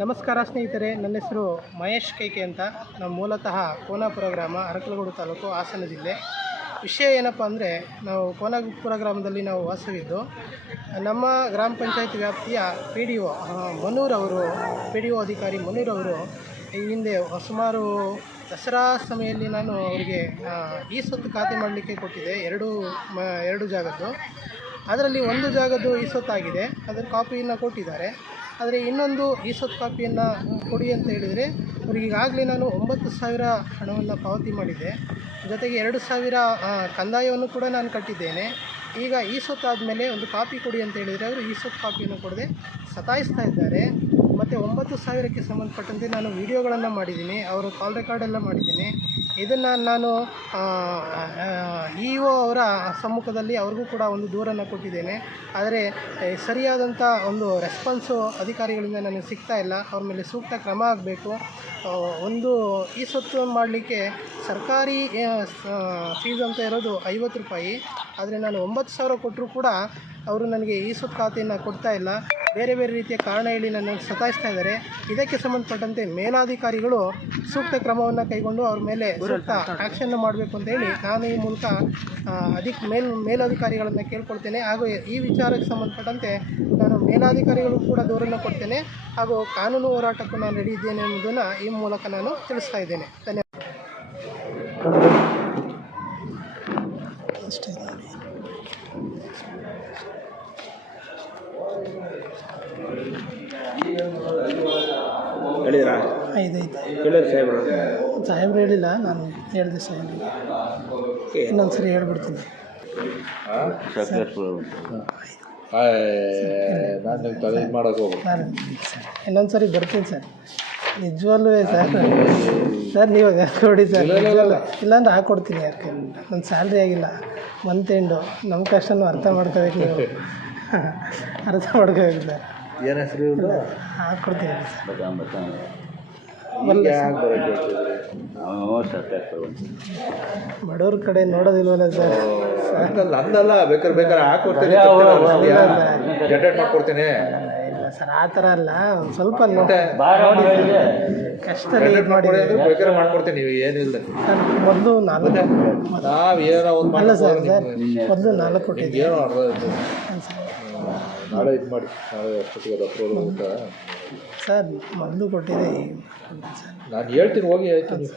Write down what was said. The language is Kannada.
ನಮಸ್ಕಾರ ಸ್ನೇಹಿತರೆ, ನನ್ನ ಹೆಸರು ಮಹೇಶ್ ಕೈಕೆ ಅಂತ. ನಾವು ಮೂಲತಃ ಕೋನಾಪುರ ಗ್ರಾಮ, ಅರಕಲಗೂಡು ತಾಲೂಕು ಹಾಸನ ಜಿಲ್ಲೆ. ವಿಷಯ ಏನಪ್ಪ ಅಂದರೆ, ನಾವು ಕೋನಾಪುರ ಗ್ರಾಮದಲ್ಲಿ ನಾವು ವಾಸವಿದ್ದು, ನಮ್ಮ ಗ್ರಾಮ ಪಂಚಾಯತ್ ವ್ಯಾಪ್ತಿಯ ಪಿ ಡಿ ಒ ಮನೂರ್ ಅವರು, ಪಿ ಡಿ ಒ ಅಧಿಕಾರಿ ಮನೂರ್ ಅವರು ಈ ಹಿಂದೆ ಸುಮಾರು ದಸರಾ ಸಮಯದಲ್ಲಿ ನಾನು ಅವರಿಗೆ ಈ ಸೊತ್ತು ಖಾತೆ ಮಾಡಲಿಕ್ಕೆ ಕೊಟ್ಟಿದ್ದೆ, ಎರಡು, ಮ, ಎರಡು ಜಾಗದ್ದು. ಅದರಲ್ಲಿ ಒಂದು ಜಾಗದ್ದು ಈ ಸೊತ್ತಾಗಿದೆ, ಅದರ ಕಾಪಿಯನ್ನು ಕೊಟ್ಟಿದ್ದಾರೆ. ಆದರೆ ಇನ್ನೊಂದು ಈಸತ್ ಕಾಪಿಯನ್ನು ಕೊಡಿ ಅಂತ ಹೇಳಿದರೆ ಅವ್ರಿಗೆ ಈಗಾಗಲೇ ನಾನು ಒಂಬತ್ತು ಸಾವಿರ ಹಣವನ್ನು ಪಾವತಿ ಮಾಡಿದ್ದೆ. ಜೊತೆಗೆ ಎರಡು ಸಾವಿರ ಕಂದಾಯವನ್ನು ಕೂಡ ನಾನು ಕಟ್ಟಿದ್ದೇನೆ. ಈಗ ಈ ಸೊತ್ತು ಆದಮೇಲೆ ಒಂದು ಕಾಪಿ ಕೊಡಿ ಅಂತ ಹೇಳಿದರೆ ಅವರು ಈ ಸೊತ್ತು ಕಾಪಿಯನ್ನು ಕೊಡದೆ ಸತಾಯಿಸ್ತಾ ಇದ್ದಾರೆ. ಮತ್ತು ಒಂಬತ್ತು ಸಾವಿರಕ್ಕೆ ಸಂಬಂಧಪಟ್ಟಂತೆ ನಾನು ವಿಡಿಯೋಗಳನ್ನು ಮಾಡಿದ್ದೀನಿ. ಅವರು ಕಾಲ್ ರೆಕಾರ್ಡೆಲ್ಲ ಮಾಡಿದ್ದೀನಿ. ಇದನ್ನು ನಾನು ಇ ಒ ಅವರ ಸಮ್ಮುಖದಲ್ಲಿ ಅವ್ರಿಗೂ ಕೂಡ ಒಂದು ದೂರನ್ನು ಕೊಟ್ಟಿದ್ದೇನೆ. ಆದರೆ ಸರಿಯಾದಂಥ ಒಂದು ರೆಸ್ಪಾನ್ಸು ಅಧಿಕಾರಿಗಳಿಂದ ನನಗೆ ಸಿಗ್ತಾ ಇಲ್ಲ. ಅವ್ರ ಮೇಲೆ ಸೂಕ್ತ ಕ್ರಮ ಆಗಬೇಕು. ಒಂದು ಈ ಸೊತ್ತು ಮಾಡಲಿಕ್ಕೆ ಸರ್ಕಾರಿ ಫೀಸ್ ಅಂತ ಇರೋದು ಐವತ್ತು ರೂಪಾಯಿ. ಆದರೆ ನಾನು ಒಂಬತ್ತು ಸಾವಿರ ಕೊಟ್ಟರೂ ಕೂಡ ಅವರು ನನಗೆ ಈ ಸುತ್ತ ಖಾತೆಯನ್ನು ಕೊಡ್ತಾ ಇಲ್ಲ. ಬೇರೆ ಬೇರೆ ರೀತಿಯ ಕಾರಣ ಹೇಳಿ ನನ್ನನ್ನು ಸತಾಯಿಸ್ತಾ ಇದ್ದಾರೆ. ಇದಕ್ಕೆ ಸಂಬಂಧಪಟ್ಟಂತೆ ಮೇಲಾಧಿಕಾರಿಗಳು ಸೂಕ್ತ ಕ್ರಮವನ್ನು ಕೈಗೊಂಡು ಅವ್ರ ಮೇಲೆ ಸೂಕ್ತ ಆ್ಯಕ್ಷನ್ನು ಮಾಡಬೇಕು ಅಂತ ಹೇಳಿ ನಾನು ಈ ಮೂಲಕ ಅಧಿಕ ಮೇಲ್, ಮೇಲಧಿಕಾರಿಗಳನ್ನು ಕೇಳ್ಕೊಳ್ತೇನೆ. ಹಾಗೂ ಈ ವಿಚಾರಕ್ಕೆ ಸಂಬಂಧಪಟ್ಟಂತೆ ನಾನು ಮೇಲಾಧಿಕಾರಿಗಳು ಕೂಡ ದೂರನ್ನು ಕೊಡ್ತೇನೆ. ಹಾಗೂ ಕಾನೂನು ಹೋರಾಟಕ್ಕೂ ನಾನು ರೆಡಿ ಇದ್ದೇನೆ ಎಂಬುದನ್ನು ಈ ಮೂಲಕ ನಾನು ತಿಳಿಸ್ತಾ ಇದ್ದೇನೆ. ಧನ್ಯವಾದ. ಅಷ್ಟೇ ನೋಡಿ ಹೇಳಿದ್ರಾ? ಐದೈದು ಹೇಳಿದ್ರು ಸಾಹೇಬ್ರು? ಸಾಹೇಬ್ರು ಹೇಳಿಲ್ಲ ನಾನು ಹೇಳಿದೆ ಸಾಹೇಬ್ರು ಇನ್ನೊಂದು ಸರಿ. ಹೇಳ್ಬಿಡ್ತೀನಿ ನಾನು ನಿಮ್ಮ ತಲೆ ಇದು ಮಾಡೋಕೆ ಹೋಗ್ಬೇಕು ನಾನು ಇನ್ನೊಂದು ಸರಿ ಬರ್ತೀನಿ ಸರ್. ನಿಜವಲ್ಲೂ ಸರ್? ಸರ್ ನೀವು ನೋಡಿ ಸರ್. ಇಲ್ಲ ಅಂದ್ರೆ ಹಾಕ್ಕೊಡ್ತೀನಿ ಯಾಕೆ? ನನ್ನ ಸ್ಯಾಲ್ರಿ ಆಗಿಲ್ಲ. ಮಂತ್ ಎಂಡು ನಮ್ಮ ಕಷ್ಟನೂ ಅರ್ಥ ಮಾಡ್ಕೋಬೇಕು ನೀವು. ಅರ್ಥ ಮಾಡ್ಕೋಬೇಕು ಸರ್. ಏನು ಹೆಸರು? ಹಾಕ್ಕೊಡ್ತೀನಿ ಬಡವ್ರ ಕಡೆ ನೋಡೋದಿಲ್ವಲ್ಲ ಸರ್? ಅಂದಲ್ಲ ಬೇಕಾದ್ರೆ ಬೇಕಾದ್ರೆ ಹಾಕೊಡ್ತೀನಿ. ಜನರೇಟ್ ಮಾಡ್ಕೊಡ್ತೀನಿ. ಸರ್ ಆ ಥರ ಅಲ್ಲ ಒಂದು ಸ್ವಲ್ಪ ನೋಡಿ. ಕಷ್ಟ ರೀ ಇದು ಮಾಡಿ ಬೇಕಾದ್ರೆ ಮಾಡ್ಕೊಡ್ತೀನಿ ನೀವು ಏನಿಲ್ಲ ಸರ್ ಮೊದಲು ನಾಲ್ಕು ನಾವು ಏನೋ ಒಂದು ಅಲ್ಲ ಸರ್ ಸರ್ ಮೊದಲು ನಾಲ್ಕು ಕೊಟ್ಟಿದ್ದೆ ಏನೋ ಅರ್ಧ ನಾಳೆ ಇದು ಮಾಡಿ. ನಾಳೆ ಅಷ್ಟೊತ್ತಿಗೆ ಅಪ್ರೂವಲ್ ಅಂತ ಸರ್ ಮೊದಲು ಕೊಟ್ಟಿದೆ ಸರ್. ನಾನು ಹೇಳ್ತೀನಿ ಹೋಗಿ ಆಯ್ತು ನೀವು.